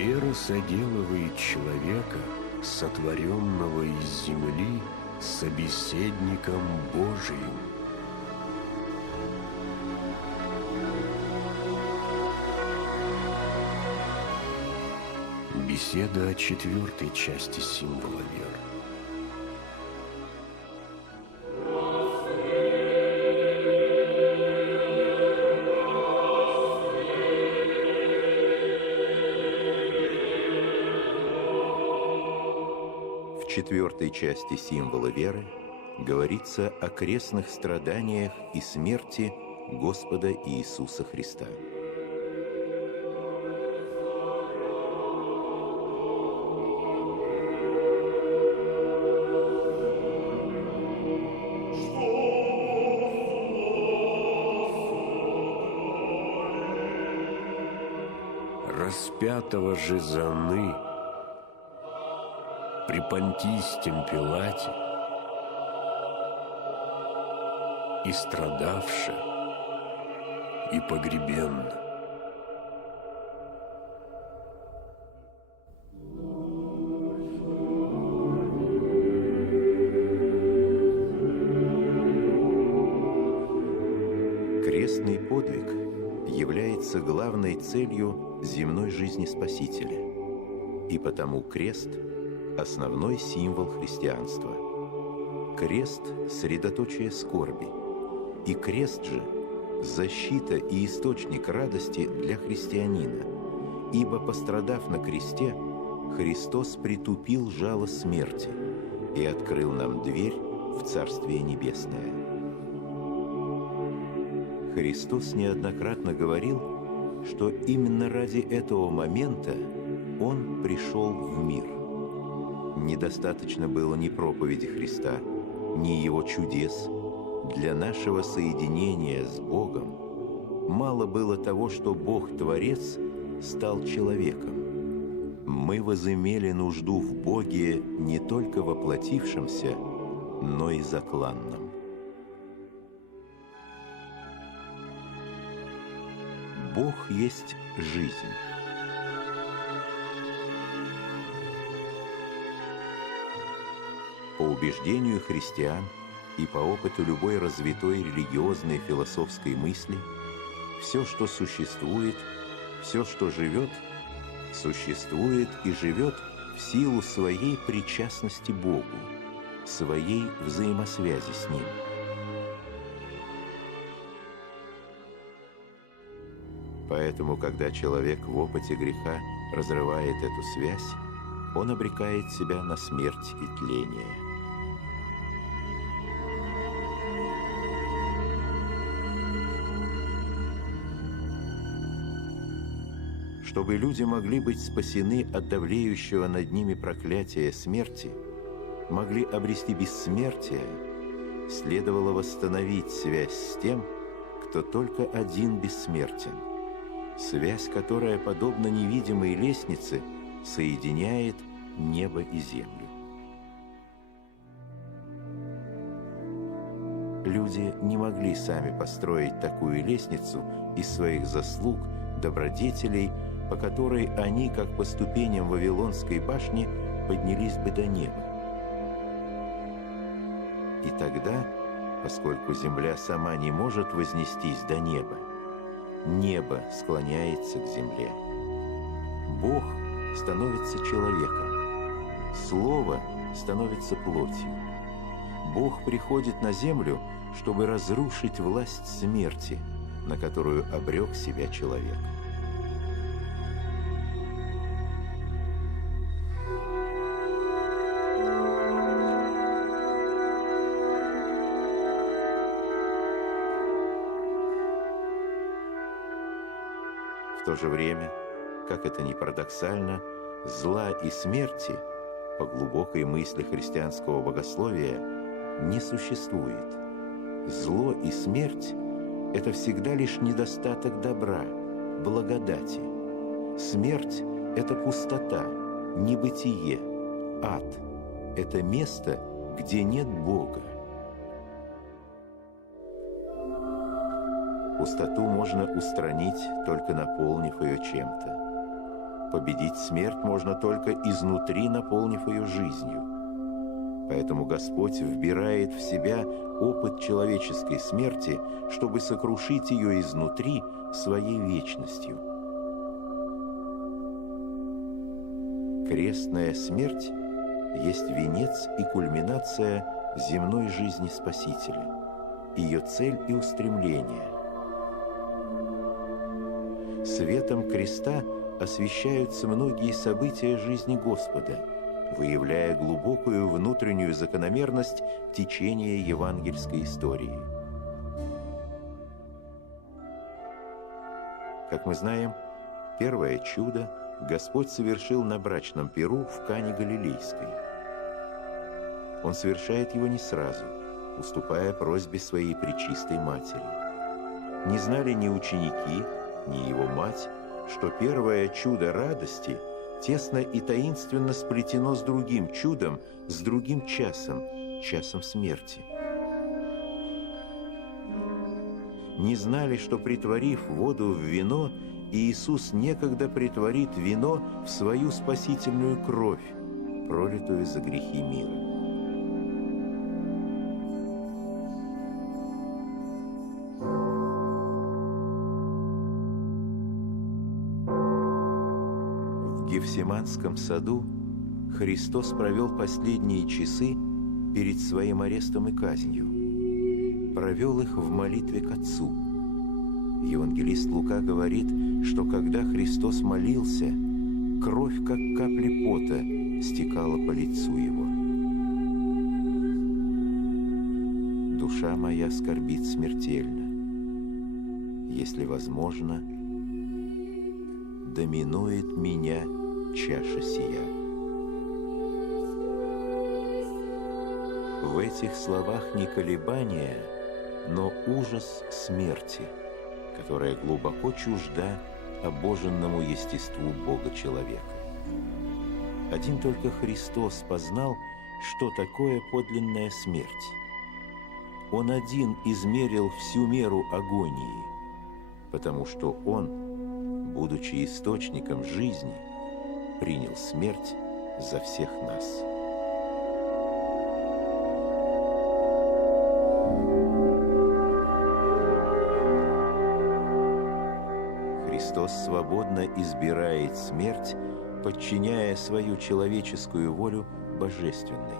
Вера соделывает человека, сотворенного из земли, собеседником Божиим. Беседа о четвертой части символа веры. В четвертой части символа веры говорится о крестных страданиях и смерти Господа Иисуса Христа. Распятого же заны при Понтийском Пилате и страдавша, и погребенна. Крестный подвиг является главной целью земной жизни Спасителя, и потому крест – основной символ христианства. Крест – средоточие скорби, и крест же – защита и источник радости для христианина, ибо, пострадав на кресте, Христос притупил жало смерти и открыл нам дверь в Царствие Небесное. Христос неоднократно говорил, что именно ради этого момента Он пришел в мир. Недостаточно было ни проповеди Христа, ни Его чудес. Для нашего соединения с Богом мало было того, что Бог-творец стал человеком. Мы возымели нужду в Боге не только воплотившемся, но и закланном. Бог есть жизнь. По убеждению христиан и по опыту любой развитой религиозной философской мысли, все, что существует, все, что живет, существует и живет в силу своей причастности Богу, своей взаимосвязи с Ним. Поэтому, когда человек в опыте греха разрывает эту связь, он обрекает себя на смерть и тление. Чтобы люди могли быть спасены от давлеющего над ними проклятия смерти, могли обрести бессмертие, следовало восстановить связь с тем, кто только один бессмертен. Связь, которая, подобно невидимой лестнице, соединяет небо и землю. Люди не могли сами построить такую лестницу из своих заслуг, добродетелей, по которой они, как по ступеням Вавилонской башни, поднялись бы до неба. И тогда, поскольку земля сама не может вознестись до неба, небо склоняется к земле. Бог становится человеком. Слово становится плотью. Бог приходит на землю, чтобы разрушить власть смерти, на которую обрек себя человек. В то же время, как это ни парадоксально, зла и смерти, по глубокой мысли христианского богословия, не существует. Зло и смерть – это всегда лишь недостаток добра, благодати. Смерть – это пустота, небытие, ад – это место, где нет Бога. Пустоту можно устранить, только наполнив ее чем-то. Победить смерть можно только изнутри, наполнив ее жизнью. Поэтому Господь вбирает в себя опыт человеческой смерти, чтобы сокрушить ее изнутри своей вечностью. Крестная смерть есть венец и кульминация земной жизни Спасителя, ее цель и устремление. Светом креста освещаются многие события жизни Господа, выявляя глубокую внутреннюю закономерность течения евангельской истории. Как мы знаем, первое чудо Господь совершил на брачном пиру в Кане Галилейской. Он совершает его не сразу, уступая просьбе своей пречистой матери. Не знали ни ученики, ни его мать, что первое чудо радости тесно и таинственно сплетено с другим чудом, с другим часом, часом смерти. Не знали, что, притворив воду в вино, Иисус некогда притворит вино в свою спасительную кровь, пролитую за грехи мира. В Гефсиманском саду Христос провел последние часы перед своим арестом и казнью. Провел их в молитве к Отцу. Евангелист Лука говорит, что когда Христос молился, кровь, как капли пота, стекала по лицу его. «Душа моя скорбит смертельно. Если возможно, доминует меня чаша сия». В этих словах не колебания, но ужас смерти, которая глубоко чужда обоженному естеству Бога-человека. Один только Христос познал, что такое подлинная смерть. Он один измерил всю меру агонии, потому что Он, будучи источником жизни, принял смерть за всех нас. Христос свободно избирает смерть, подчиняя свою человеческую волю божественной.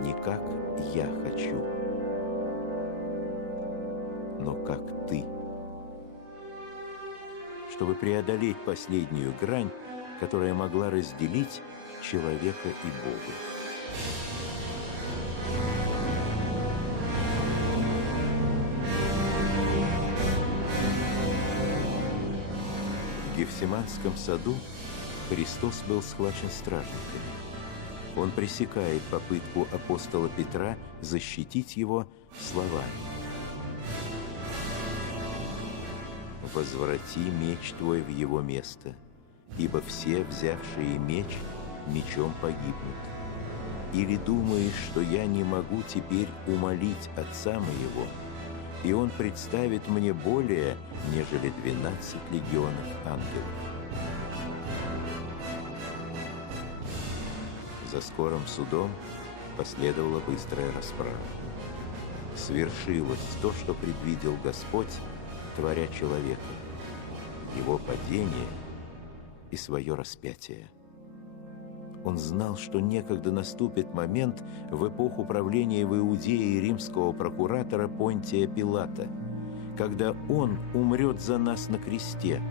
Не как я хочу, но как ты. Чтобы преодолеть последнюю грань, которая могла разделить человека и Бога. В Гефсиманском саду Христос был схвачен стражниками. Он пресекает попытку апостола Петра защитить его словами: «Возврати меч твой в его место, ибо все, взявшие меч, мечом погибнут. Или думаешь, что я не могу теперь умолить Отца моего, и Он представит мне более, нежели 12 легионов ангелов?» За скорым судом последовала быстрая расправа. Свершилось то, что предвидел Господь, творя человека, его падение и свое распятие. Он знал, что некогда наступит момент в эпоху правления в Иудее римского прокуратора Понтия Пилата, когда он умрет за нас на кресте,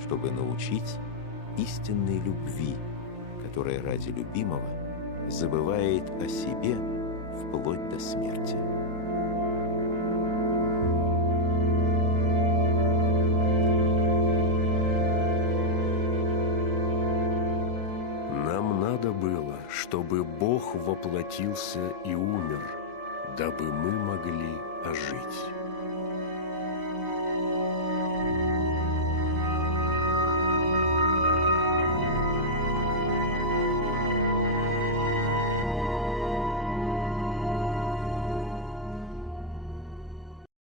чтобы научить истинной любви, которая ради любимого забывает о себе вплоть до смерти. Нам надо было, чтобы Бог воплотился и умер, дабы мы могли ожить.